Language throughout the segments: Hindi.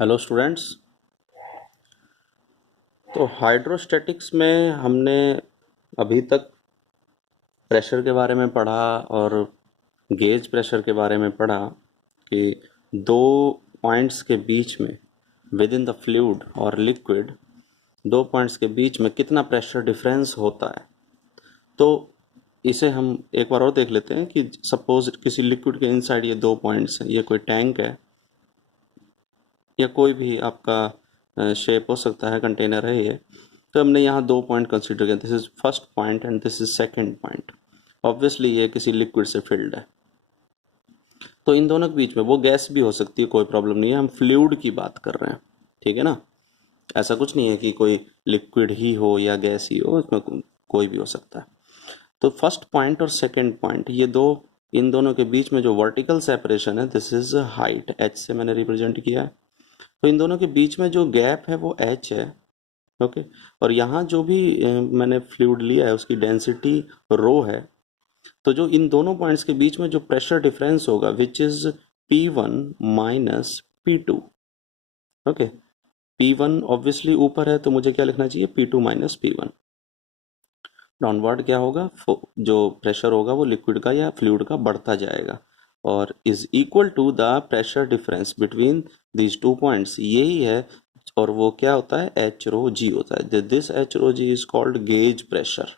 Hello students. तो हाइड्रोस्टैटिक्स में हमने अभी तक प्रेशर के बारे में पढ़ा और गेज प्रेशर के बारे में पढ़ा कि दो पॉइंट्स के बीच में विद इन द फ्लूइड और लिक्विड दो पॉइंट्स के बीच में कितना प्रेशर डिफरेंस होता है। तो इसे हम एक बार और देख लेते हैं कि सपोज किसी लिक्विड के इनसाइड ये दो पॉइंट्स हैं, ये कोई टैंक है या कोई भी आपका शेप हो सकता है, कंटेनर है ये। तो हमने यहाँ दो पॉइंट कंसीडर किया, this is first point and this is second point. Obviously ये किसी लिक्विड से फिल्ड है, तो इन दोनों के बीच में वो गैस भी हो सकती है, कोई प्रॉब्लम नहीं है, हम फ्लूइड की बात कर रहे हैं, ठीक है ना। ऐसा कुछ नहीं है कि कोई लिक्विड ही हो या गैस ही हो, इसमें कोई भी हो सकता है। तो फर्स्ट पॉइंट और सेकंड पॉइंट, ये दो, इन दोनों के बीच में जो वर्टिकल सेपरेशन है दिस इज हाइट, एच से मैंने रिप्रेजेंट किया है। तो इन दोनों के बीच में जो गैप है वो एच है, ओके। और यहाँ जो भी मैंने फ्लूइड लिया है उसकी डेंसिटी रो है। तो जो इन दोनों पॉइंट्स के बीच में जो प्रेशर डिफरेंस होगा which is P1 minus P2, okay. P1 obviously ऊपर है तो मुझे क्या लिखना चाहिए, P2 माइनस P1। डाउनवर्ड क्या होगा, जो प्रेशर होगा वो लिक्विड का या फ्लूइड का बढ़ता जाएगा और is equal to the pressure difference between these two points, यही है। और वो क्या होता है, एच रो जी होता है। This h rho g is called gauge pressure,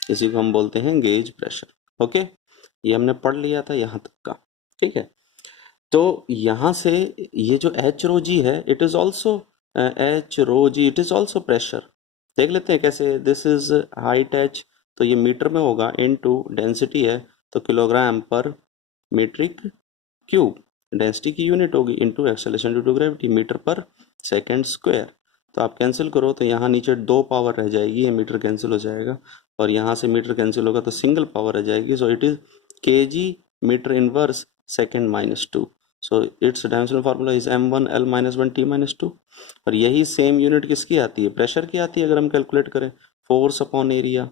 इसी को हम बोलते हैं गेज प्रेशर, ओके। ये हमने पढ़ लिया था यहाँ तक का, ठीक है। तो यहाँ से ये जो एच रो जी है, it is also h rho g, it is also pressure. देख लेते हैं कैसे, दिस इज हाइट एच, तो ये मीटर में होगा, इनटू डेंसिटी है तो kilogram per metric cube, density की यूनिट होगी, into acceleration due to gravity, metre per second square. तो आप कैंसिल करो तो यहाँ नीचे दो पावर रह जाएगी, ये मीटर कैंसिल हो जाएगा और यहाँ से मीटर कैंसिल होगा तो सिंगल पावर रह जाएगी। So it is kg metre inverse second minus two. So it's dimensional formula is m1 l minus one T minus two. और यही सेम यूनिट किसकी आती है, प्रेशर की आती है, अगर हम कैलकुलेट करें force upon area,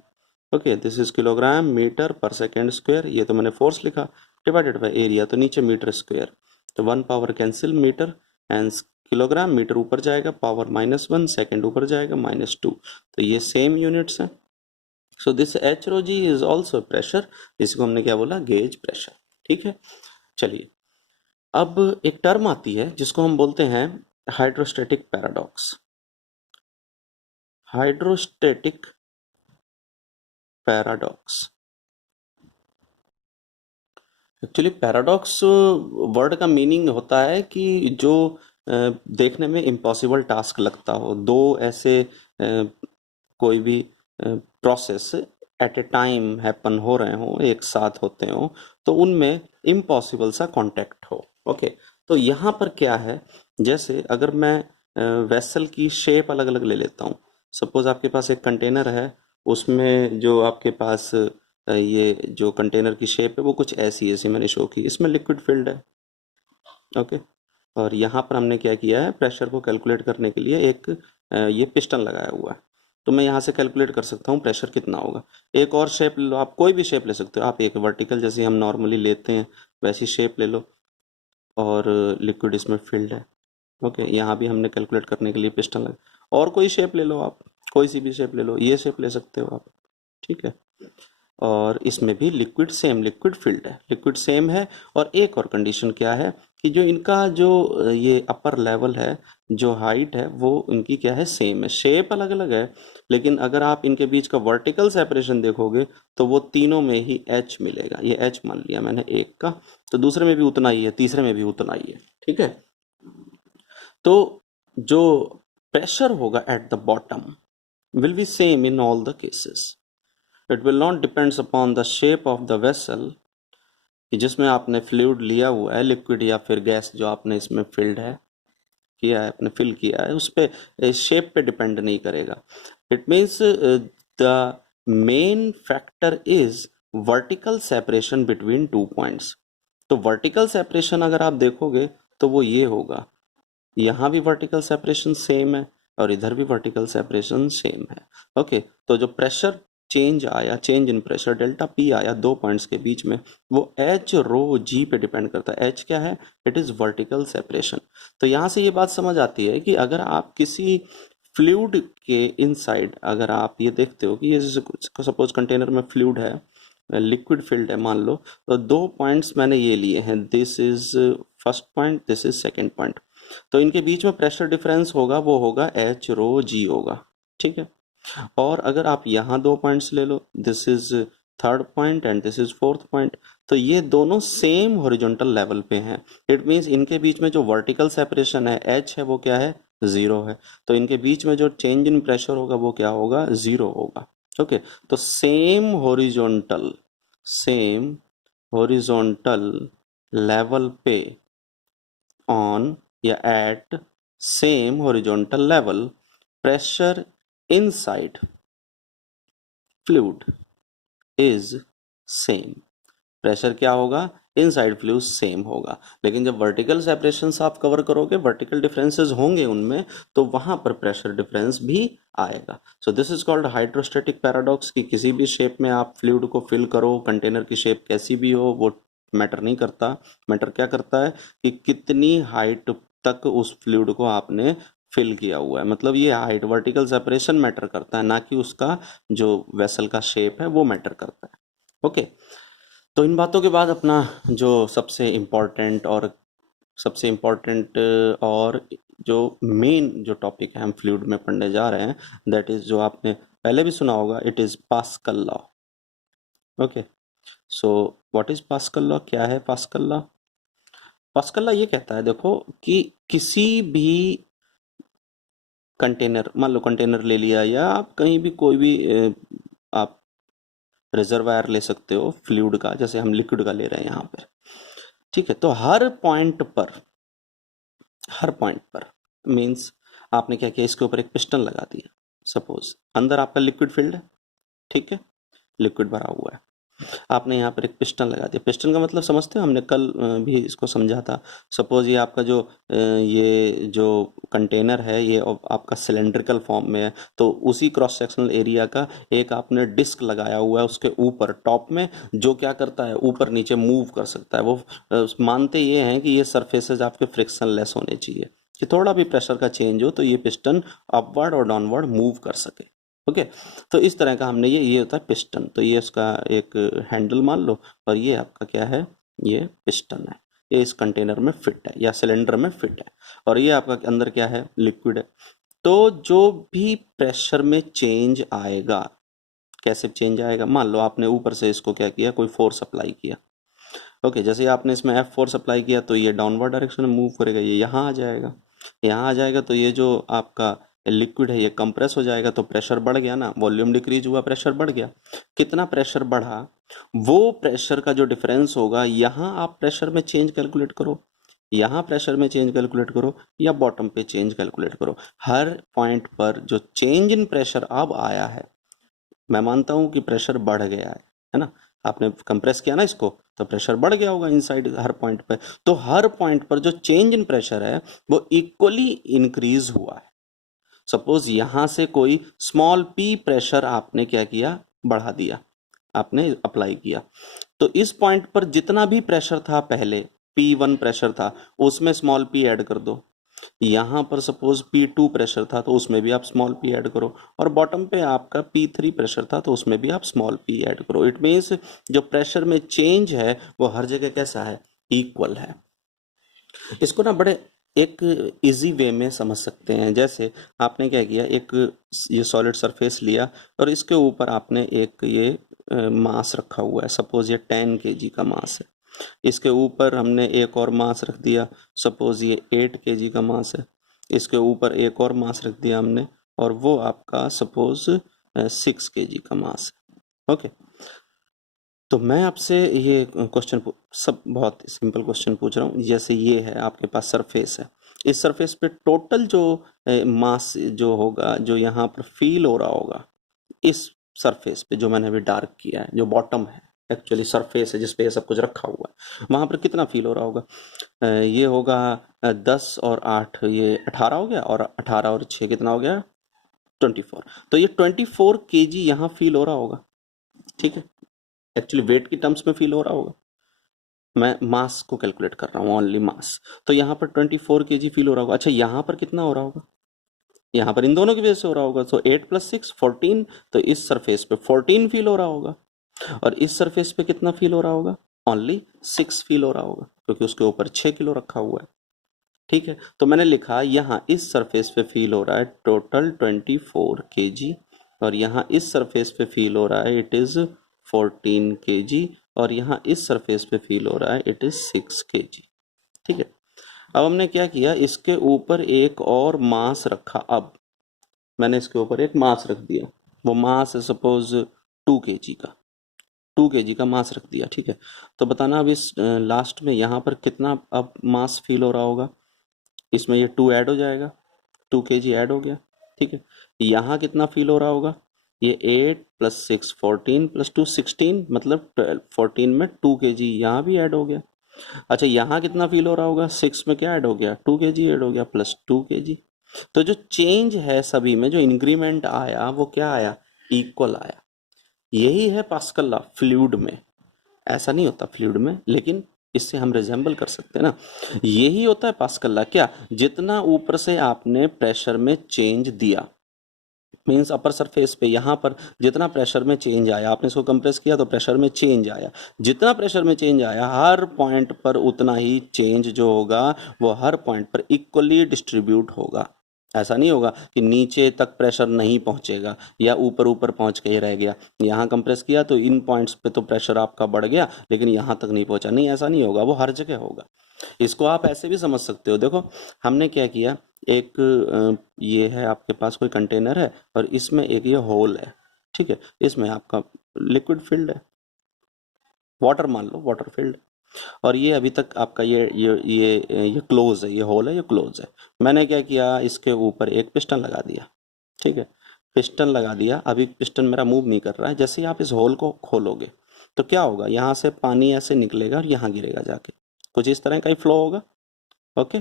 okay. This is kilogram metre per second square, ये तो मैंने फोर्स लिखा, डिवाइडेड बाय एरिया, तो नीचे मीटर स्क्वायर, तो one power cancel metre and kilogram, metre ऊपर जाएगा, पावर माइनस वन, सेकेंड ऊपर जाएगा माइनस टू, तो ये सेम यूनिट्स हैं। So this h rho g is also pressure, इसको हमने क्या बोला, गेज प्रेशर, ठीक है। चलिए, अब एक टर्म आती है जिसको हम बोलते हैं hydrostatic paradox. Hydrostatic paradox, actually paradox word का मीनिंग होता है कि जो देखने में इम्पॉसिबल टास्क लगता हो, दो ऐसे कोई भी process at A time happen हो रहे हों, एक साथ होते हों, तो उनमें इम्पॉसिबल सा कांटेक्ट हो, ओके। तो यहाँ पर क्या है, जैसे अगर मैं वेसल की शेप अलग अलग ले लेता हूँ। सपोज आपके पास एक कंटेनर है, उसमें जो आपके पास ये जो कंटेनर की शेप है वो कुछ ऐसी ऐसी मैंने शो की, इसमें लिक्विड फिल्ड है, ओके। और यहाँ पर हमने क्या किया है, प्रेशर को कैलकुलेट करने के लिए एक ये पिस्टन लगाया हुआ है। तो मैं यहाँ से कैलकुलेट कर सकता हूँ प्रेशर कितना होगा। एक और शेप ले लो, आप कोई भी शेप ले सकते हो, आप एक वर्टिकल जैसे हम नॉर्मली लेते हैं वैसी शेप ले लो, और लिक्विड इसमें फिल्ड है, ओके। यहाँ भी हमने कैलकुलेट करने के लिए पिस्टन लगा, और कोई शेप ले लो आप, कोई सी भी शेप ले लो, ये शेप ले सकते हो आप, ठीक है। और इसमें भी लिक्विड सेम, लिक्विड फिल्ड है, लिक्विड सेम है। और एक और कंडीशन क्या है कि जो इनका जो ये अपर लेवल है, जो हाइट है, वो इनकी क्या है, सेम है, शेप अलग अलग है, लेकिन अगर आप इनके बीच का वर्टिकल सेपरेशन देखोगे तो वो तीनों में ही एच मिलेगा। ये एच मान लिया मैंने एक का, तो दूसरे में भी उतना ही है, तीसरे में भी उतना ही है, ठीक है। तो जो प्रेशर होगा at the bottom will be same in all the cases. It will not depends upon the shape of the vessel, कि जिसमें आपने फ्लूइड लिया हुआ है, लिक्विड या फिर गैस जो आपने इसमें फिल्ड है, किया है, आपने फिल किया है, उस पे शेप पे डिपेंड नहीं करेगा। It means the main factor is vertical separation between two points. तो वर्टिकल सेपरेशन अगर आप देखोगे तो वो ये होगा, यहाँ भी वर्टिकल सेपरेशन सेम है और इधर भी वर्टिकल सेपरेशन सेम है, ओके। तो जो प्रेशर चेंज आया, change in pressure delta P आया दो पॉइंट्स के बीच में, वो एच रो जी पे डिपेंड करता है। एच क्या है? It is vertical separation. तो यहाँ से ये बात समझ आती है कि अगर आप किसी फ्लूइड के इनसाइड, अगर आप ये देखते हो कि ये सपोज कंटेनर में फ्लूइड है, लिक्विड फिल्ड है मान लो, तो दो पॉइंट्स मैंने ये लिए हैं, this is first point, this is second point. तो इनके बीच में प्रेशर डिफरेंस होगा, वो होगा एच रो जी होगा, ठीक है। और अगर आप यहाँ दो पॉइंट्स ले लो, this is third point and this is fourth point, तो ये दोनों सेम हॉरिजॉन्टल लेवल पे हैं। इट मीन्स इनके बीच में जो वर्टिकल सेपरेशन है एच है वो क्या है? जीरो है। तो इनके बीच में जो चेंज इन प्रेशर होगा वो क्या होगा? जीरो होगा। ओके, तो सेम हॉरिजॉन्टल लेवल पे ऑन या at same horizontal level pressure inside fluid is same. Pressure क्या होगा? इनसाइड फ्लूइड सेम होगा। लेकिन जब वर्टिकल सेपरेशन आप कवर करोगे, वर्टिकल डिफरेंसेस होंगे उनमें, तो वहां पर प्रेशर डिफरेंस भी आएगा। So this is called hydrostatic paradox, कि किसी भी शेप में आप फ्लूइड को फिल करो, कंटेनर की शेप कैसी भी हो वो मैटर नहीं करता। मैटर क्या करता है कि कितनी हाइट तक उस फ्लूइड को आपने फिल किया हुआ है। मतलब ये हाइट, वर्टिकल सेपरेशन मैटर करता है, ना कि उसका जो वेसल का शेप है वो मैटर करता है। ओके, तो इन बातों के बाद अपना जो सबसे इम्पोर्टेंट और जो मेन जो टॉपिक है हम फ्लूइड में पढ़ने जा रहे हैं, दैट इज, जो आपने पहले भी सुना होगा, it is pascal law. Okay, so what is pascal law? क्या है पास्कल लॉ? पास्कल लॉ ये कहता है, देखो, कि किसी भी कंटेनर, मान लो कंटेनर ले लिया, या आप कहीं भी कोई भी आप रिजर्वायर ले सकते हो फ्लूइड का, जैसे हम लिक्विड का ले रहे हैं यहाँ पर, ठीक है। तो हर पॉइंट पर मीन्स आपने क्या किया, इसके ऊपर एक पिस्टन लगा दिया। सपोज अंदर आपका लिक्विड फील्ड है, ठीक है, लिक्विड भरा हुआ है, आपने यहाँ पर एक पिस्टन लगा दिया। पिस्टन का मतलब समझते हो, हमने कल भी इसको समझा था। सपोज ये आपका ये जो कंटेनर है, ये आपका सिलेंड्रिकल फॉर्म में है, तो उसी क्रॉस सेक्शनल एरिया का एक आपने डिस्क लगाया हुआ है उसके ऊपर टॉप में, जो क्या करता है, ऊपर नीचे मूव कर सकता है। वो मानते ये हैं कि ये सरफेसेज आपके फ्रिक्शन लेस होने चाहिए, कि थोड़ा भी प्रेशर का चेंज हो तो ये पिस्टन अपवर्ड और डाउनवर्ड मूव कर सके। ओके, तो इस तरह का हमने ये होता है पिस्टन। तो ये इसका एक हैंडल मान लो, और ये आपका क्या है? ये पिस्टन है, ये इस कंटेनर में फिट है या सिलेंडर में फिट है, और ये आपका अंदर क्या है? लिक्विड है। तो जो भी प्रेशर में चेंज आएगा, कैसे चेंज आएगा? मान लो आपने ऊपर से इसको क्या किया, कोई फोर्स अप्लाई किया। ओके, जैसे ही आपने इसमें एफ फोर्स अप्लाई किया, तो ये डाउनवर्ड डायरेक्शन में मूव करेगा, ये यहाँ आ जाएगा। यहाँ आ जाएगा तो ये जो आपका लिक्विड है ये कंप्रेस हो जाएगा, तो प्रेशर बढ़ गया ना, वॉल्यूम डिक्रीज हुआ, प्रेशर बढ़ गया। कितना प्रेशर बढ़ा, वो प्रेशर का जो डिफरेंस होगा, यहाँ आप प्रेशर में चेंज कैलकुलेट करो, यहाँ प्रेशर में चेंज कैलकुलेट करो, या बॉटम पे चेंज कैलकुलेट करो। हर पॉइंट पर जो चेंज इन प्रेशर अब आया है, मैं मानता हूँ कि प्रेशर बढ़ गया है ना, आपने कंप्रेस किया ना इसको, तो प्रेशर बढ़ गया होगा इनसाइड हर पॉइंट पे। तो हर पॉइंट पर जो चेंज इन प्रेशर है वो इक्वली इंक्रीज हुआ है। सपोज यहां से कोई स्मॉल पी प्रेशर आपने क्या किया, बढ़ा दिया, आपने अप्लाई किया, तो इस पॉइंट पर जितना भी प्रेशर था पहले, P1 प्रेशर था, उसमें स्मॉल p ऐड कर दो। यहाँ पर सपोज P2 प्रेशर था, तो उसमें भी आप स्मॉल p ऐड करो, और बॉटम पे आपका P3 प्रेशर था, तो उसमें भी आप स्मॉल p ऐड करो। इट मीन्स जो प्रेशर में चेंज है वो हर जगह कैसा है? इक्वल है। इसको ना बड़े एक इजी वे में समझ सकते हैं। जैसे आपने क्या किया, एक ये सॉलिड सरफेस लिया, और इसके ऊपर आपने एक ये मास रखा हुआ है, सपोज ये 10 kg का मास है। इसके ऊपर हमने एक और मास रख दिया, सपोज ये 8 kg का मास है। इसके ऊपर एक और मास रख दिया हमने, और वो आपका सपोज 6 kg का मास है। ओके, तो मैं आपसे ये क्वेश्चन सब बहुत सिंपल क्वेश्चन पूछ रहा हूँ। जैसे ये है आपके पास सरफेस है, इस सरफेस पे टोटल जो मास जो होगा, जो यहाँ पर फील हो रहा होगा, इस सरफेस पे जो मैंने अभी डार्क किया है, जो बॉटम है, एक्चुअली सरफेस है जिस पे ये सब कुछ रखा हुआ है, वहां पर कितना फील हो रहा होगा? ये होगा 10 और 8, ये 18 हो गया, और 18 और 6 कितना हो गया? 24। तो ये 24 kg यहाँ फील हो रहा होगा, ठीक है, एक्चुअली वेट की टर्म्स में फील हो रहा होगा, मैं मास को कैलकुलेट कर रहा हूँ, ओनली मास। तो यहाँ पर 24 kg फील हो रहा होगा। अच्छा, यहाँ पर कितना हो रहा होगा, यहाँ पर इन दोनों की वजह से हो रहा होगा, तो 8 + 6 14, तो इस सरफेस पे 14 फील हो रहा होगा, और इस सरफेस पे कितना फील हो रहा होगा, ओनली 6 फील हो रहा होगा, क्योंकि उसके ऊपर 6 किलो रखा हुआ है, ठीक है। तो मैंने लिखा यहाँ इस सरफेस पे फील हो रहा है टोटल 24 kg, और यहाँ इस सरफेस पे फील हो रहा है इट इज 14 kg, और यहाँ इस सरफेस पे फील हो रहा है इट इज 6 kg, ठीक है। अब हमने क्या किया, इसके ऊपर एक और मास रखा। अब मैंने इसके ऊपर एक मास रख दिया, वो मास है सपोज 2 kg का, 2 kg का मास रख दिया, ठीक है। तो बताना अब इस लास्ट में यहाँ पर कितना अब मास फील हो रहा होगा, इसमें ये 2 ऐड हो जाएगा, 2 kg ऐड हो गया, ठीक है। यहाँ कितना फील हो रहा होगा, ये 8 + 6 14 + 2 16, मतलब 12, 14 में 2 kg यहाँ भी ऐड हो गया। अच्छा, यहाँ कितना फील हो रहा होगा, 6 में क्या ऐड हो गया, 2 kg ऐड हो गया, प्लस 2 kg। तो जो चेंज है सभी में, जो इंक्रीमेंट आया वो क्या आया, इक्वल आया। यही है पास्कल लॉ फ्लूइड में। ऐसा नहीं होता फ्लूइड में, लेकिन इससे हम रिजेंबल कर सकते हैं ना, यही होता है पास्कल लॉ। क्या, जितना ऊपर से आपने प्रेशर में चेंज दिया, मीन्स अपर सरफेस पे यहाँ पर जितना प्रेशर में चेंज आया, आपने इसको कंप्रेस किया तो प्रेशर में चेंज आया, जितना प्रेशर में चेंज आया हर पॉइंट पर उतना ही चेंज जो होगा वो हर पॉइंट पर इक्वली डिस्ट्रीब्यूट होगा। ऐसा नहीं होगा कि नीचे तक प्रेशर नहीं पहुंचेगा या ऊपर ऊपर पहुंच के ही रह गया, यहाँ कंप्रेस किया तो इन पॉइंट्स पे तो प्रेशर आपका बढ़ गया लेकिन यहाँ तक नहीं पहुंचा, नहीं, ऐसा नहीं होगा, वो हर जगह होगा। इसको आप ऐसे भी समझ सकते हो, देखो हमने क्या किया, एक ये है आपके पास कोई कंटेनर है और इसमें एक ये होल है, ठीक है, इसमें आपका लिक्विड फिल्ड है, वाटर मान लो, वाटर फिल्ड, और ये अभी तक आपका ये क्लोज है, ये होल है, ये क्लोज है। मैंने क्या किया, इसके ऊपर एक पिस्टन लगा दिया, ठीक है, पिस्टन लगा दिया। अभी पिस्टन मेरा मूव नहीं कर रहा है, जैसे ही आप इस होल को खोलोगे तो क्या होगा, यहाँ से पानी ऐसे निकलेगा और यहाँ गिरेगा जाके, कुछ इस तरह का ही फ्लो होगा, ओके,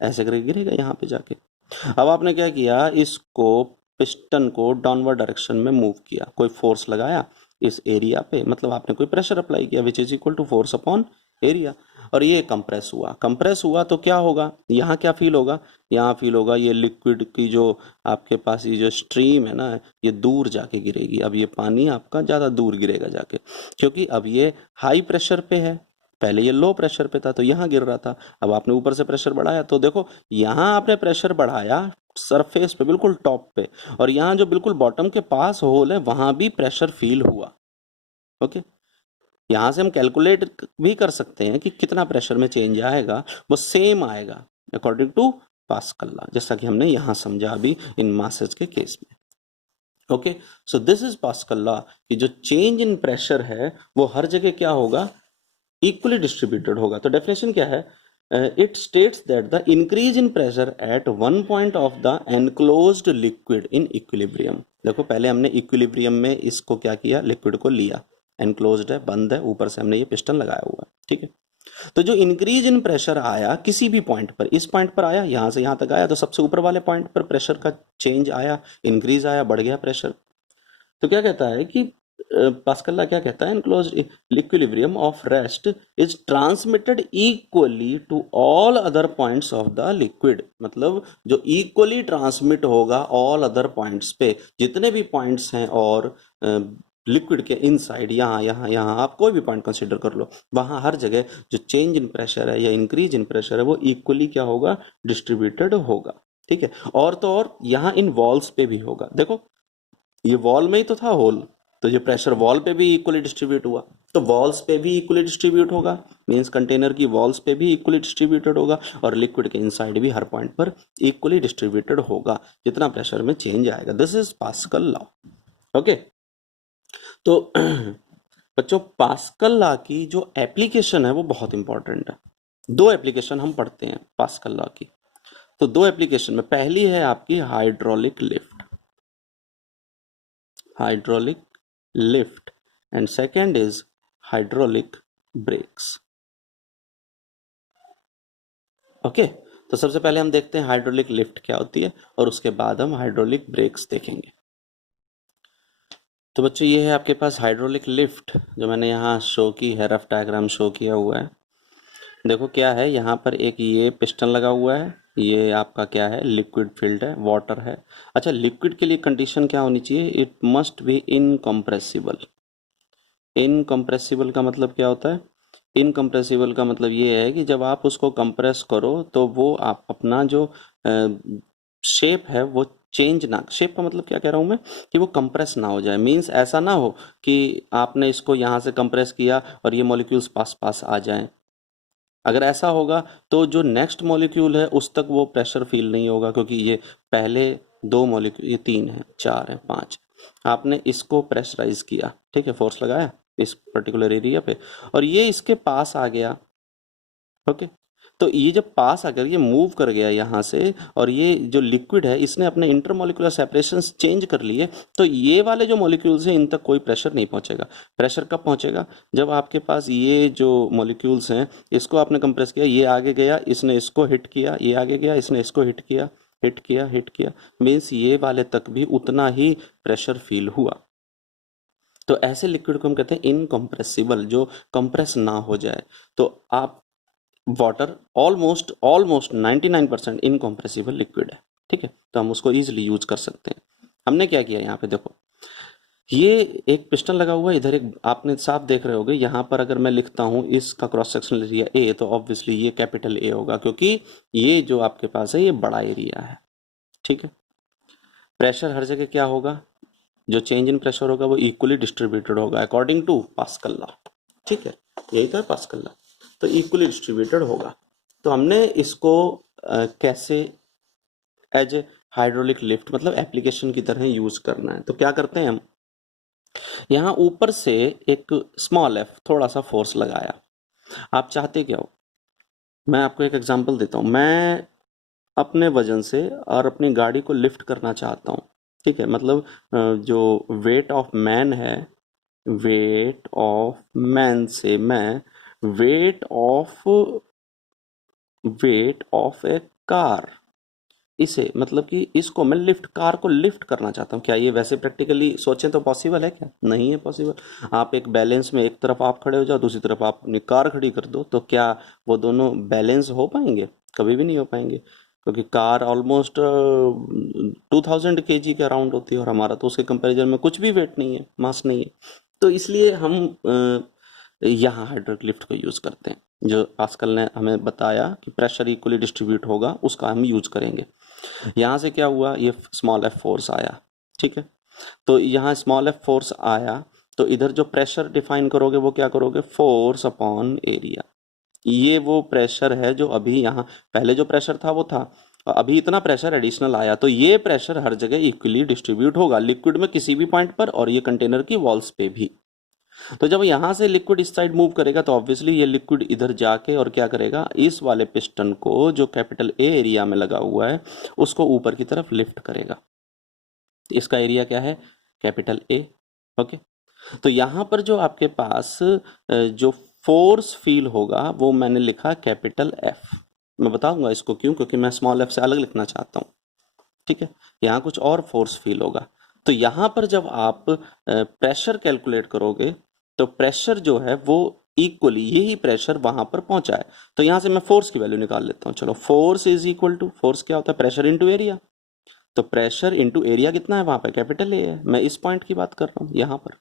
ऐसे करके गिरेगा यहाँ पे जाके। अब आपने क्या किया, इसको पिस्टन को डाउनवर्ड डायरेक्शन में मूव किया, कोई फोर्स लगाया इस एरिया पे, मतलब आपने कोई प्रेशर अप्लाई किया which is equal to force upon area, और ये कंप्रेस हुआ, कंप्रेस हुआ तो क्या होगा, यहाँ क्या फील होगा, यहाँ फील होगा ये लिक्विड की जो आपके पास ये जो स्ट्रीम है ना, ये दूर जाके गिरेगी। अब ये पानी आपका ज़्यादा दूर गिरेगा जाके, क्योंकि अब ये हाई प्रेशर पे है, पहले ये लो प्रेशर पे था तो यहाँ गिर रहा था, अब आपने ऊपर से प्रेशर बढ़ाया तो देखो यहाँ आपने प्रेशर बढ़ाया सरफेस पे बिल्कुल टॉप पे, और यहाँ जो बिल्कुल बॉटम के पास होल है वहां भी प्रेशर फील हुआ, ओके। यहाँ से हम कैलकुलेट भी कर सकते हैं कि कितना प्रेशर में चेंज आएगा, वो सेम आएगा अकॉर्डिंग टू पास्कल लॉ, जैसा कि हमने यहाँ समझा अभी इन मासेज के केस में, okay. So this is pascal law कि जो चेंज इन प्रेशर है वो हर जगह क्या होगा, इक्वली डिस्ट्रीब्यूटेड होगा। तो डेफिनेशन क्या है, it states that the increase in pressure at one point of the enclosed liquid in equilibrium. देखो पहले हमने इक्विलिब्रियम में इसको क्या किया, लिक्विड को लिया, एनक्लोज्ड है, बंद है, ऊपर से हमने ये पिस्टन लगाया हुआ है, ठीक है। तो जो इंक्रीज इन प्रेशर आया किसी भी पॉइंट पर, इस पॉइंट पर आया, यहाँ से यहाँ तक आया, तो सबसे ऊपर वाले पॉइंट पर प्रेशर का चेंज आया, इंक्रीज आया, बढ़ गया प्रेशर। तो क्या कहता है कि पास्कल लॉ क्या कहता है, enclosed equilibrium of rest is transmitted equally to all other points of the liquid, मतलब जो इक्वली ट्रांसमिट होगा ऑल अदर पॉइंट्स पे, जितने भी पॉइंट्स हैं और लिक्विड के इनसाइड, यहाँ यहाँ यहाँ आप कोई भी पॉइंट कंसीडर कर लो, वहाँ हर जगह जो चेंज इन प्रेशर है या इंक्रीज इन प्रेशर है वो इक्वली क्या होगा, डिस्ट्रीब्यूटेड होगा, ठीक है। और तो और यहाँ इन वॉल्स पे भी होगा, देखो ये वॉल में ही तो था होल, तो ये प्रेशर वॉल पे भी इक्वली डिस्ट्रीब्यूट हुआ, तो वॉल्स पे भी इक्वली डिस्ट्रीब्यूट होगा, मींस कंटेनर की वॉल्स पे भी इक्वली डिस्ट्रीब्यूटेड होगा, और लिक्विड के इनसाइड भी हर पॉइंट पर इक्वली डिस्ट्रीब्यूटेड होगा जितना प्रेशर में चेंज आएगा। This is pascal law, okay. तो बच्चों पास्कल लॉ की जो एप्लीकेशन है वो बहुत इंपॉर्टेंट है। दो एप्लीकेशन हम पढ़ते हैं पास्कल लॉ की, तो दो एप्लीकेशन में पहली है आपकी hydraulic lift, hydraulic lift, and second is hydraulic brakes, okay. तो सबसे पहले हम देखते हैं हाइड्रोलिक लिफ्ट क्या होती है और उसके बाद हम हाइड्रोलिक ब्रेक्स देखेंगे। तो बच्चों ये है आपके पास हाइड्रोलिक लिफ्ट, जो मैंने यहाँ शो की है, रफ डायग्राम शो किया हुआ है। देखो क्या है, यहाँ पर एक ये पिस्टन लगा हुआ है, ये आपका क्या है, लिक्विड फिल्ड है, वाटर है। अच्छा, लिक्विड के लिए कंडीशन क्या होनी चाहिए, it must be incompressible. Incompressible का मतलब क्या होता है, इनकम्प्रेसिबल का मतलब ये है कि जब आप उसको कंप्रेस करो तो वो आप अपना जो शेप है वो चेंज ना, शेप का मतलब क्या कह रहा हूँ मैं, कि वो कंप्रेस ना हो जाए। मीन्स ऐसा ना हो कि आपने इसको यहाँ से कंप्रेस किया और ये मॉलिक्यूल्स पास पास आ जाएं। अगर ऐसा होगा तो जो नेक्स्ट मॉलिक्यूल है उस तक वो प्रेशर फील नहीं होगा, क्योंकि ये पहले दो मॉलिक्यूल, ये तीन है, चार है, पांच, आपने इसको प्रेशराइज किया, ठीक है, फोर्स लगाया इस पर्टिकुलर एरिया पे और ये इसके पास आ गया। ओके, तो ये जब पास आकर ये मूव कर गया यहाँ से और ये जो लिक्विड है इसने अपने इंटरमोलिकुलर सेपरेशंस चेंज कर लिए, तो ये वाले जो मॉलिक्यूल्स हैं इन तक कोई प्रेशर नहीं पहुंचेगा। प्रेशर कब पहुंचेगा, जब आपके पास ये जो मॉलिक्यूल्स हैं इसको आपने कंप्रेस किया, ये आगे गया, इसने इसको हिट किया, ये आगे गया, इसने इसको हिट किया, हिट किया, हिट किया, मीन्स ये वाले तक भी उतना ही प्रेशर फील हुआ। तो ऐसे लिक्विड को हम कहते हैं इनकम्प्रेसिबल, जो कंप्रेस ना हो जाए। तो आप water almost almost 99% incompressible liquid है, ठीक है, तो हम उसको इजीली यूज कर सकते हैं। हमने क्या किया यहाँ पे देखो, ये एक पिस्टन लगा हुआ है, इधर एक आपने साफ देख रहे होगे, यहाँ पर अगर मैं लिखता हूँ इसका क्रॉस सेक्शनल एरिया ए, तो ऑब्वियसली ये कैपिटल ए होगा, क्योंकि ये जो आपके पास है ये बड़ा एरिया है, ठीक है। प्रेशर हर जगह क्या होगा, जो चेंज इन प्रेशर होगा वो इक्वली डिस्ट्रीब्यूटेड होगा अकॉर्डिंग टू पास्कल लॉ, ठीक है, यही तो है पास्कल लॉ, तो इक्वली डिस्ट्रीब्यूटेड होगा। तो हमने इसको कैसे एज ए हाइड्रोलिक लिफ्ट मतलब एप्लीकेशन की तरह यूज करना है, तो क्या करते हैं हम, यहाँ ऊपर से एक स्मॉल एफ थोड़ा सा फोर्स लगाया। आप चाहते क्या हो, मैं आपको एक एग्जांपल देता हूँ, मैं अपने वजन से और अपनी गाड़ी को लिफ्ट करना चाहता हूँ, ठीक है, मतलब जो वेट ऑफ मैन है, वेट ऑफ मैन से मैं वेट ऑफ ए कार, इसे मतलब कि इसको मैं लिफ्ट, कार को लिफ्ट करना चाहता हूँ। क्या ये वैसे प्रैक्टिकली सोचें तो पॉसिबल है क्या, नहीं है पॉसिबल। आप एक बैलेंस में एक तरफ आप खड़े हो जाओ, दूसरी तरफ आप अपनी कार खड़ी कर दो, तो क्या वो दोनों बैलेंस हो पाएंगे, कभी भी नहीं हो पाएंगे, क्योंकि कार ऑलमोस्ट 2000 kg के अराउंड होती है और हमारा तो उसके कंपैरिजन में कुछ भी वेट नहीं है, मास नहीं है। तो इसलिए हम यहाँ हाइड्रोलिक लिफ्ट को यूज़ करते हैं, जो पास्कल ने हमें बताया कि प्रेशर इक्वली डिस्ट्रीब्यूट होगा उसका हम यूज़ करेंगे। यहाँ से क्या हुआ, ये स्मॉल एफ फोर्स आया, ठीक है, तो यहाँ स्मॉल एफ फोर्स आया, तो इधर जो प्रेशर डिफाइन करोगे वो क्या करोगे, फोर्स अपॉन एरिया। ये वो प्रेशर है जो अभी यहाँ, पहले जो प्रेशर था वो था, अभी इतना प्रेशर एडिशनल आया, तो ये प्रेशर हर जगह इक्वली डिस्ट्रीब्यूट होगा, लिक्विड में किसी भी पॉइंट पर और ये कंटेनर की वॉल्स पे भी। तो जब यहाँ से लिक्विड इस साइड मूव करेगा तो ऑब्वियसली ये लिक्विड इधर जाके और क्या करेगा, इस वाले पिस्टन को जो कैपिटल ए एरिया में लगा हुआ है उसको ऊपर की तरफ लिफ्ट करेगा। इसका एरिया क्या है, कैपिटल ए, ओके। तो यहाँ पर जो आपके पास जो फोर्स फील होगा वो मैंने लिखा कैपिटल एफ। मैं बताऊंगा इसको क्यों, क्योंकि मैं स्मॉल एफ से अलग लिखना चाहता हूँ, ठीक है। यहाँ कुछ और फोर्स फील होगा, तो यहाँ पर जब आप प्रेशर कैलकुलेट करोगे तो प्रेशर जो है वो इक्वली यही प्रेशर वहां पर पहुंचा है। तो यहाँ से मैं फोर्स की वैल्यू निकाल लेता हूँ, चलो, force is equal to, force क्या होता है, प्रेशर इंटू एरिया। तो प्रेशर इंटू एरिया कितना है, वहां पर कैपिटल ए है, मैं इस पॉइंट की बात कर रहा हूँ यहाँ पर।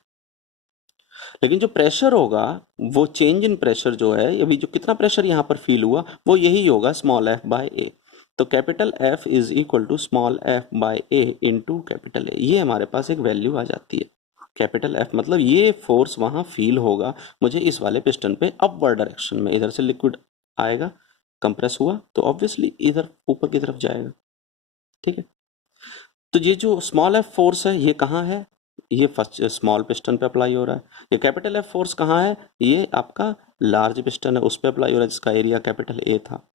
लेकिन जो प्रेशर होगा वो चेंज इन प्रेशर जो है, अभी जो कितना प्रेशर यहाँ पर फील हुआ वो यही होगा स्मॉल एफ बाय ए। तो capital F is equal to small f by a into capital A, ये हमारे पास एक वैल्यू आ जाती है। कैपिटल एफ मतलब ये फोर्स वहां फील होगा मुझे इस वाले पिस्टन पे अपवर्ड डायरेक्शन में, इधर से लिक्विड आएगा, कंप्रेस हुआ तो ऑब्वियसली इधर ऊपर की तरफ जाएगा, ठीक है। तो ये जो स्मॉल एफ फोर्स है ये कहाँ है, ये फर्स्ट स्मॉल पिस्टन पे अप्लाई हो रहा है। ये कैपिटल एफ फोर्स कहाँ है, ये आपका लार्ज पिस्टन है उस पे अप्लाई हो रहा है जिसका एरिया कैपिटल ए था।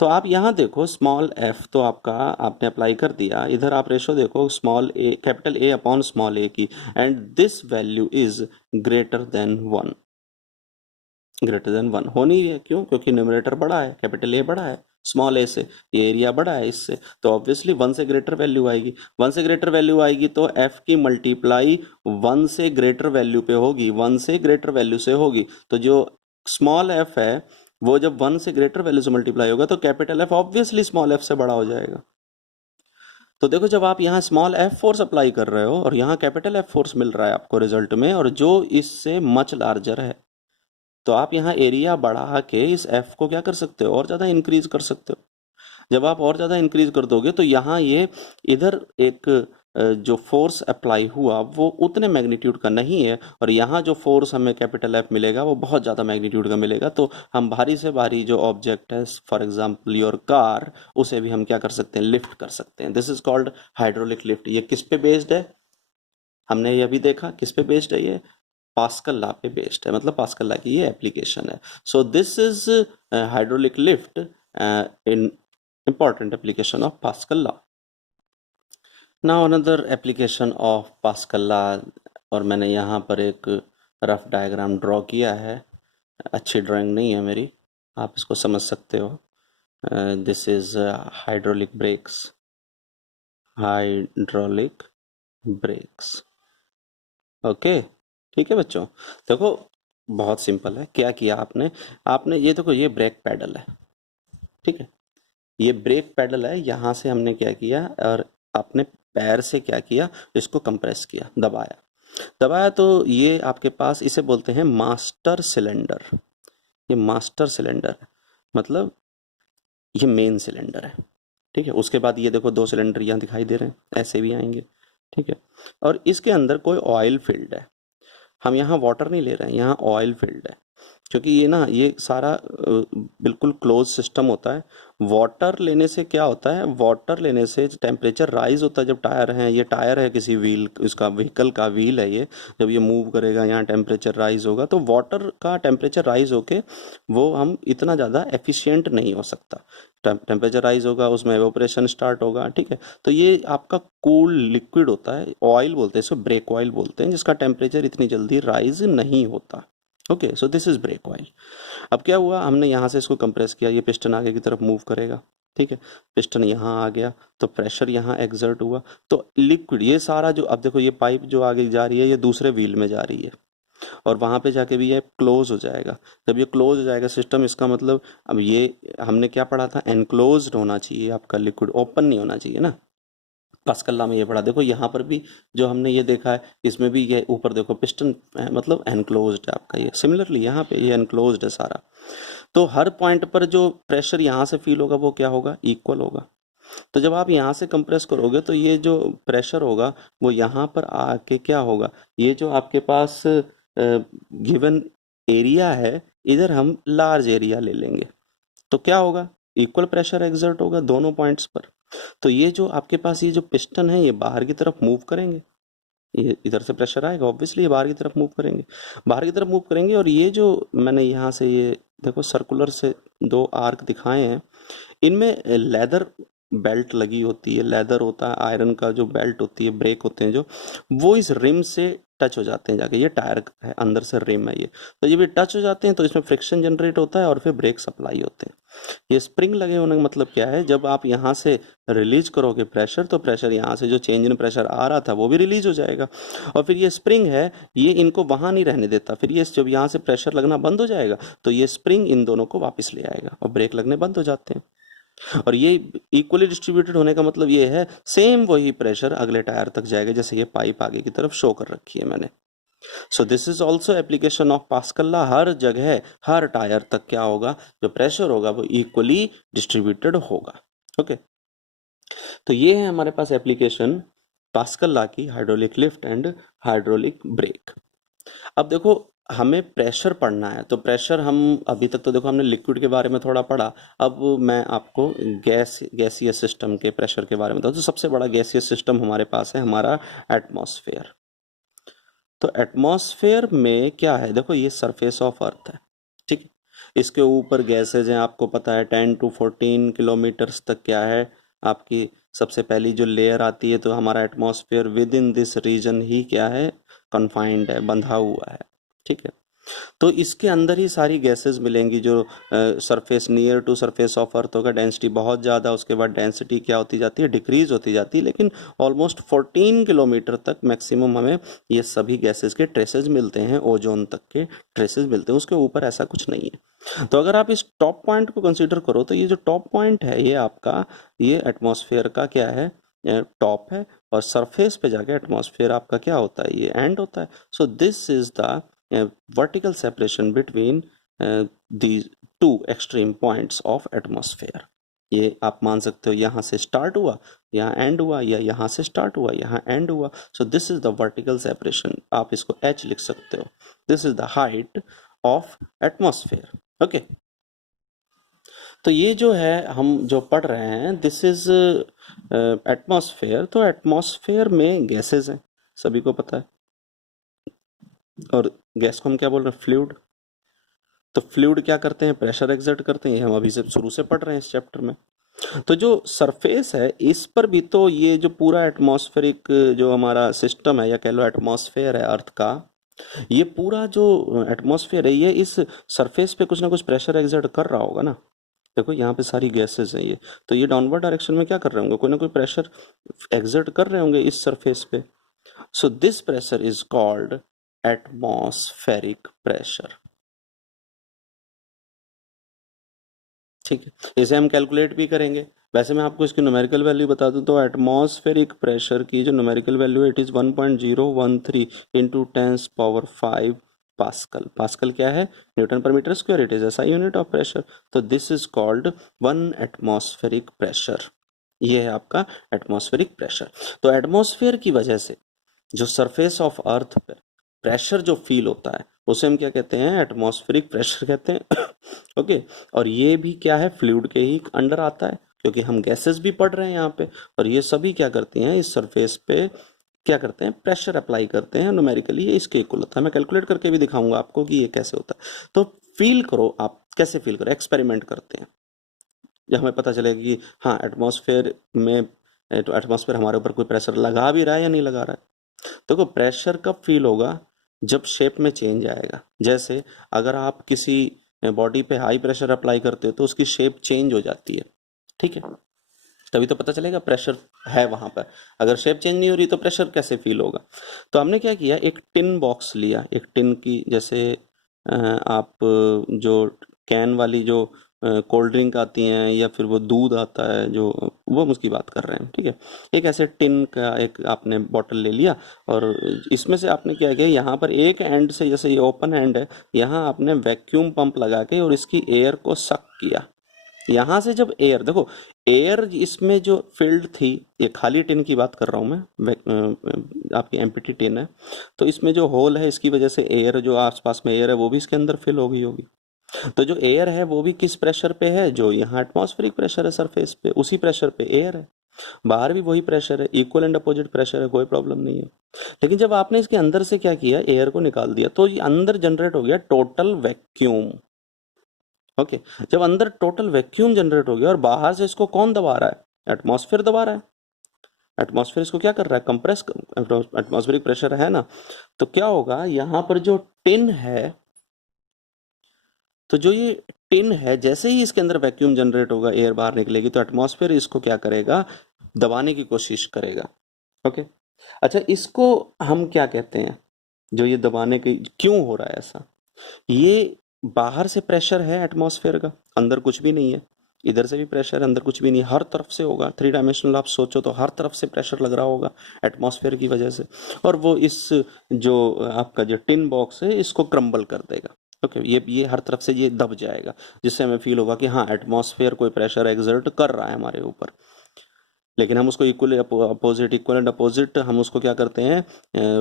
तो आप यहाँ देखो स्मॉल एफ तो आपका आपने अप्लाई कर दिया, इधर आप रेशो देखो small A capital A upon small A की, and this value is greater than 1, greater than 1 होनी है, क्यों, क्योंकि न्यूमरेटर बड़ा है, कैपिटल ए बड़ा है, स्मॉल ए से, ये एरिया बड़ा है इससे, तो ऑब्वियसली 1 से ग्रेटर वैल्यू आएगी। 1 से ग्रेटर वैल्यू आएगी तो एफ की मल्टीप्लाई 1 से ग्रेटर वैल्यू पे होगी, 1 से ग्रेटर वैल्यू से होगी। तो जो स्मॉल एफ है वो जब 1 से ग्रेटर वैल्यू से मल्टीप्लाई होगा तो capital F obviously small F से बड़ा हो जाएगा। तो देखो जब आप यहाँ स्मॉल एफ फोर्स अप्लाई कर रहे हो और यहाँ कैपिटल एफ फोर्स मिल रहा है आपको रिजल्ट में, और जो इससे मच लार्जर है, तो आप यहाँ एरिया बढ़ा के इस एफ को क्या कर सकते हो, और ज़्यादा इंक्रीज कर सकते हो। जब आप और ज़्यादा इंक्रीज कर दोगे तो यहाँ ये इधर एक जो फोर्स अप्लाई हुआ वो उतने मैग्नीट्यूड का नहीं है, और यहाँ जो फोर्स हमें कैपिटल एफ मिलेगा वो बहुत ज़्यादा मैग्नीट्यूड का मिलेगा। तो हम भारी से भारी जो ऑब्जेक्ट है, फॉर एग्जांपल योर कार, उसे भी हम क्या कर सकते हैं, लिफ्ट कर सकते हैं। This is called hydraulic lift. ये किस पे बेस्ड है, हमने ये अभी देखा किस पे बेस्ड है, ये पास्कल लॉ पे बेस्ड है, मतलब पास्कल लॉ की ये एप्लीकेशन है। सो this is hydraulic lift in important application of Pascal law. Now another application of Pascal law, और मैंने यहाँ पर एक रफ डायग्राम ड्रॉ किया है, अच्छी ड्राइंग नहीं है मेरी, आप इसको समझ सकते हो। This is hydraulic breaks, hydraulic breaks. Okay, ठीक है बच्चों। देखो बहुत सिंपल है, क्या किया आपने, आपने ये देखो ये ब्रेक पैडल है, ठीक है, ये ब्रेक पैडल है, यहाँ से हमने क्या किया, और अपने पैर से क्या किया, इसको कंप्रेस किया, दबाया दबाया, तो ये आपके पास, इसे बोलते हैं मास्टर सिलेंडर। ये मास्टर सिलेंडर मतलब ये मेन सिलेंडर है, ठीक है। उसके बाद ये देखो 2 सिलेंडर यहाँ दिखाई दे रहे हैं, ऐसे भी आएंगे, ठीक है। और इसके अंदर कोई ऑयल फील्ड है, हम यहाँ वाटर नहीं ले रहे हैं, यहाँ ऑयल फील्ड है, क्योंकि ये ना ये सारा बिल्कुल क्लोज सिस्टम होता है। वाटर लेने से क्या होता है, वाटर लेने से टेम्परेचर राइज होता है। जब टायर है, ये टायर है किसी व्हील, उसका व्हीकल का व्हील है ये, जब ये मूव करेगा यहाँ टेम्परेचर राइज होगा, तो वाटर का टेम्परेचर राइज होके वो हम इतना ज़्यादा एफिशिएंट नहीं हो सकता। टेम्परेचर राइज होगा, उसमें एवोपरेशन स्टार्ट होगा, ठीक है। तो ये आपका कूल लिक्विड होता है, ऑयल बोलते हैं इसको, ब्रेक ऑयल बोलते हैं, जिसका टेम्परेचर इतनी जल्दी राइज नहीं होता। Okay, so this is brake oil. अब क्या हुआ, हमने यहाँ से इसको कंप्रेस किया, ये पिस्टन आगे की तरफ मूव करेगा, ठीक है। पिस्टन यहाँ आ गया तो प्रेशर यहाँ एक्सर्ट हुआ, तो लिक्विड ये सारा जो, अब देखो ये पाइप जो आगे जा रही है ये दूसरे व्हील में जा रही है, और वहाँ पे जाके भी ये क्लोज हो जाएगा। जब ये क्लोज हो जाएगा सिस्टम, इसका मतलब अब ये हमने क्या पढ़ा था, एनक्लोज्ड होना चाहिए आपका लिक्विड, ओपन नहीं होना चाहिए ना। पास्कल लॉ में ये पढ़ा, देखो यहाँ पर भी जो हमने ये देखा है, इसमें भी ये ऊपर देखो पिस्टन मतलब एनक्लोज्ड है आपका, ये सिमिलरली यहाँ पे ये एनक्लोज्ड है सारा। तो हर पॉइंट पर जो प्रेशर यहाँ से फील होगा वो क्या होगा, इक्वल होगा। तो जब आप यहाँ से कंप्रेस करोगे तो ये जो प्रेशर होगा वो यहाँ पर आके क्या होगा, ये जो आपके पास गिवन एरिया है, इधर हम लार्ज एरिया ले लेंगे, तो क्या होगा, इक्वल प्रेशर एक्सर्ट होगा दोनों पॉइंट्स पर। तो ये जो आपके पास ये जो पिस्टन है ये बाहर की तरफ मूव करेंगे, ये इधर से प्रेशर आएगा, ऑब्वियसली ये बाहर की तरफ मूव करेंगे, बाहर की तरफ मूव करेंगे। और ये जो मैंने यहाँ से ये देखो सर्कुलर से 2 आर्क दिखाए हैं, इनमें लेदर बेल्ट लगी होती है, लेदर होता है, आयरन का जो बेल्ट होती है, ब्रेक होते हैं जो, वो इस रिम से टच हो जाते हैं जाके, ये टायर है अंदर से रिम है ये, तो जब ये टच हो जाते हैं तो इसमें फ्रिक्शन जनरेट होता है और फिर ब्रेक सप्लाई होते हैं। ये स्प्रिंग लगे होने का मतलब क्या है, जब आप यहाँ से रिलीज करोगे प्रेशर, तो प्रेशर यहाँ से जो चेंज इन प्रेशर आ रहा था वो भी रिलीज हो जाएगा, और फिर ये स्प्रिंग है, ये इनको वहाँ नहीं रहने देता, फिर ये जब यहाँ से प्रेशर लगना बंद हो जाएगा तो ये स्प्रिंग इन दोनों को वापस ले आएगा और ब्रेक लगने बंद हो जाते हैं। और ये इक्वली डिस्ट्रीब्यूटेड होने का मतलब ये है, सेम वही प्रेशर अगले टायर तक जाएगा, जैसे ये पाइप आगे की तरफ शो कर रखी है मैंने। So this is also application of Pascal law. हर जगह हर टायर तक क्या होगा, जो प्रेशर होगा वो इक्वली डिस्ट्रीब्यूटेड होगा। ओके, तो ये है हमारे पास एप्लीकेशन पास्कल लॉ की, hydraulic lift and hydraulic brake. अब देखो हमें प्रेशर पढ़ना है, तो प्रेशर हम अभी तक तो देखो हमने लिक्विड के बारे में थोड़ा पढ़ा, अब मैं आपको गैसीय सिस्टम के प्रेशर के बारे में बताऊँ। तो सबसे बड़ा गैसीय सिस्टम हमारे पास है हमारा एटमॉस्फेयर। तो एटमॉस्फेयर में क्या है, देखो ये सरफेस ऑफ अर्थ है, ठीक है, इसके ऊपर गैसेज हैं, आपको पता है 10 to 14 किलोमीटर्स तक क्या है आपकी सबसे पहली जो लेयर आती है, तो हमारा atmosphere within this region ही क्या है, कन्फाइंड है, बंधा हुआ है, ठीक है। तो इसके अंदर ही सारी गैसेस मिलेंगी जो surface near to surface of earth होगा, डेंसिटी बहुत ज़्यादा, उसके बाद डेंसिटी क्या होती जाती है, डिक्रीज होती जाती है, लेकिन ऑलमोस्ट 14 किलोमीटर तक मैक्सिमम हमें ये सभी गैसेस के ट्रेसेस मिलते हैं, ओजोन तक के ट्रेसेस मिलते हैं, उसके ऊपर ऐसा कुछ नहीं है। तो अगर आप इस टॉप पॉइंट को कंसिडर करो तो ये जो टॉप पॉइंट है ये आपका, ये एटमॉस्फेयर का क्या है, टॉप है, और सरफेस पे जाके एटमॉस्फेयर आपका क्या होता है, ये एंड होता है। सो this is the vertical separation between these two extreme points of atmosphere। ये आप मान सकते हो यहाँ से स्टार्ट हुआ, यहाँ एंड हुआ, या यहाँ से स्टार्ट हुआ, यहाँ एंड हुआ। सो this is the vertical separation, आप इसको h लिख सकते हो। This is the height of atmosphere. Okay, तो ये जो है हम जो पढ़ रहे हैं, दिस इज एटमॉस्फेयर। तो एटमॉस्फेयर में गैसेस हैं, सभी को पता है, और गैस को हम क्या बोल रहे हैं, फ्लूइड। तो फ्लूइड क्या करते हैं, प्रेशर एक्सर्ट करते हैं, ये हम अभी से शुरू से पढ़ रहे हैं इस चैप्टर में। तो जो सरफेस है इस पर भी तो ये जो पूरा एटमॉस्फेरिक जो हमारा सिस्टम है, या कह लो एटमॉस्फेयर है अर्थ का, ये पूरा जो एटमॉस्फेयर है ये इस सरफेस पे कुछ ना कुछ प्रेशर एक्सर्ट कर रहा होगा ना। देखो यहाँ पे सारी गैसेस हैं ये, तो ये डाउनवर्ड डायरेक्शन में क्या कर रहे होंगे, कोई ना कोई प्रेशर एक्सर्ट कर रहे होंगे इस सरफेस पे। So this pressure is called atmospheric pressure. ठीक है, इसे हम कैलकुलेट भी करेंगे। वैसे मैं आपको इसकी न्यूमेरिकल वैल्यू बता दूं तो एटमॉस्फेरिक प्रेशर की जो न्यूमेरिकल वैल्यू है it is 1.013 into 10⁵ Pascal. Pascal क्या है, न्यूटन पर metre square, it is SI unit of pressure. तो this is called 1 atmospheric pressure. ये है आपका एटमॉस्फेरिक प्रेशर। तो एटमॉस्फेयर की वजह से जो सरफेस ऑफ अर्थ पर प्रेशर जो फील होता है उसे हम क्या कहते हैं, एटमॉस्फेरिक प्रेशर कहते हैं। ओके, और ये भी क्या है, फ्लूइड के ही अंडर आता है, क्योंकि हम गैसेस भी पढ़ रहे हैं यहाँ पे, और ये सभी क्या करती हैं, इस सरफेस पे क्या करते हैं, प्रेशर अप्लाई करते हैं न्यूमेरिकली। ये इसके इक्वल होता है, मैं कैलकुलेट करके भी दिखाऊंगा आपको कि ये कैसे होता है। तो फील करो, आप कैसे फील करो, एक्सपेरिमेंट करते हैं, जब हमें पता चलेगा कि हाँ एटमॉस्फेयर में, तो एटमॉस्फेयर हमारे ऊपर कोई प्रेशर लगा भी रहा है या नहीं लगा रहा है। देखो प्रेशर कब फील होगा, जब शेप में चेंज आएगा। जैसे अगर आप किसी बॉडी पे हाई प्रेशर अप्लाई करते हो तो उसकी शेप चेंज हो जाती है, ठीक है, तभी तो पता चलेगा प्रेशर है वहां पर। अगर शेप चेंज नहीं हो रही तो प्रेशर कैसे फील होगा। तो हमने क्या किया, एक टिन बॉक्स लिया, एक टिन की, जैसे आप जो कैन वाली जो कोल्ड ड्रिंक आती हैं या फिर वो दूध आता है जो, वो हम उसकी बात कर रहे हैं, ठीक है। एक ऐसे टिन का एक आपने बॉटल ले लिया, और इसमें से आपने क्या किया, यहाँ पर एक एंड से, जैसे ये ओपन एंड है, यहाँ आपने वैक्यूम पंप लगा के और इसकी एयर को सक किया। यहाँ से जब एयर, देखो एयर इसमें जो फील्ड थी, ये खाली टिन की बात कर रहा हूँ मैं, आपकी एम्प्टी टिन है, तो इसमें जो होल है इसकी वजह से एयर, जो आसपास में एयर है वो भी इसके अंदर फिल हो गई होगी। तो जो एयर है वो भी किस प्रेशर पे है, जो यहाँ एटमॉस्फेरिक प्रेशर है सरफेस पे, उसी प्रेशर पे एयर है। बाहर भी वही प्रेशर है, इक्वल एंड अपोजिट प्रेशर है, कोई प्रॉब्लम नहीं है। लेकिन जब आपने इसके अंदर से क्या किया, एयर को निकाल दिया, तो ये अंदर जनरेट हो गया टोटल वैक्यूम। ओके, जब अंदर टोटल वैक्यूम जनरेट हो गया और बाहर से इसको कौन दबा रहा है, एटमॉस्फेयर दबा रहा है। एटमॉस्फेयर इसको क्या कर रहा है, कंप्रेस, एटमॉस्फेरिक प्रेशर है ना। तो क्या होगा, यहाँ पर जो टिन है, तो जो ये टिन है, जैसे ही इसके अंदर वैक्यूम जनरेट होगा, एयर बाहर निकलेगी, तो एटमॉस्फेयर इसको क्या करेगा, दबाने की कोशिश करेगा। ओके, अच्छा इसको हम क्या कहते हैं, जो ये दबाने की क्यों हो रहा है ऐसा, ये बाहर से प्रेशर है एटमॉस्फेयर का, अंदर कुछ भी नहीं है, इधर से भी प्रेशर, अंदर कुछ भी नहीं, हर तरफ से होगा। 3 डायमेंशनल आप सोचो तो हर तरफ से प्रेशर लग रहा होगा एटमॉस्फेयर की वजह से, और वो इस जो आपका जो टिन बॉक्स है इसको क्रम्बल कर देगा। ओके, ये हर तरफ से ये दब जाएगा, जिससे हमें फील होगा कि हाँ एटमॉस्फेयर कोई प्रेशर एक्सर्ट कर रहा है हमारे ऊपर। लेकिन हम उसको equal opposite, equal and opposite हम उसको क्या करते हैं,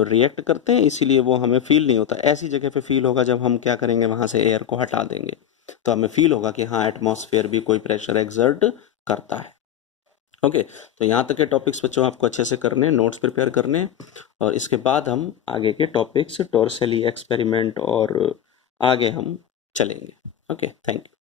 रिएक्ट करते हैं, इसीलिए वो हमें फील नहीं होता। ऐसी जगह पे फील होगा जब हम क्या करेंगे, वहां से एयर को हटा देंगे, तो हमें फील होगा कि हाँ एटमॉस्फेयर भी कोई प्रेशर एक्सर्ट करता है। ओके, तो यहाँ तक के टॉपिक्स बच्चों आपको अच्छे से करने हैं, नोट्स प्रिपेयर करने हैं, और इसके बाद हम आगे के टॉपिक्स, टॉर्सली एक्सपेरिमेंट और आगे हम चलेंगे। Okay, thank you.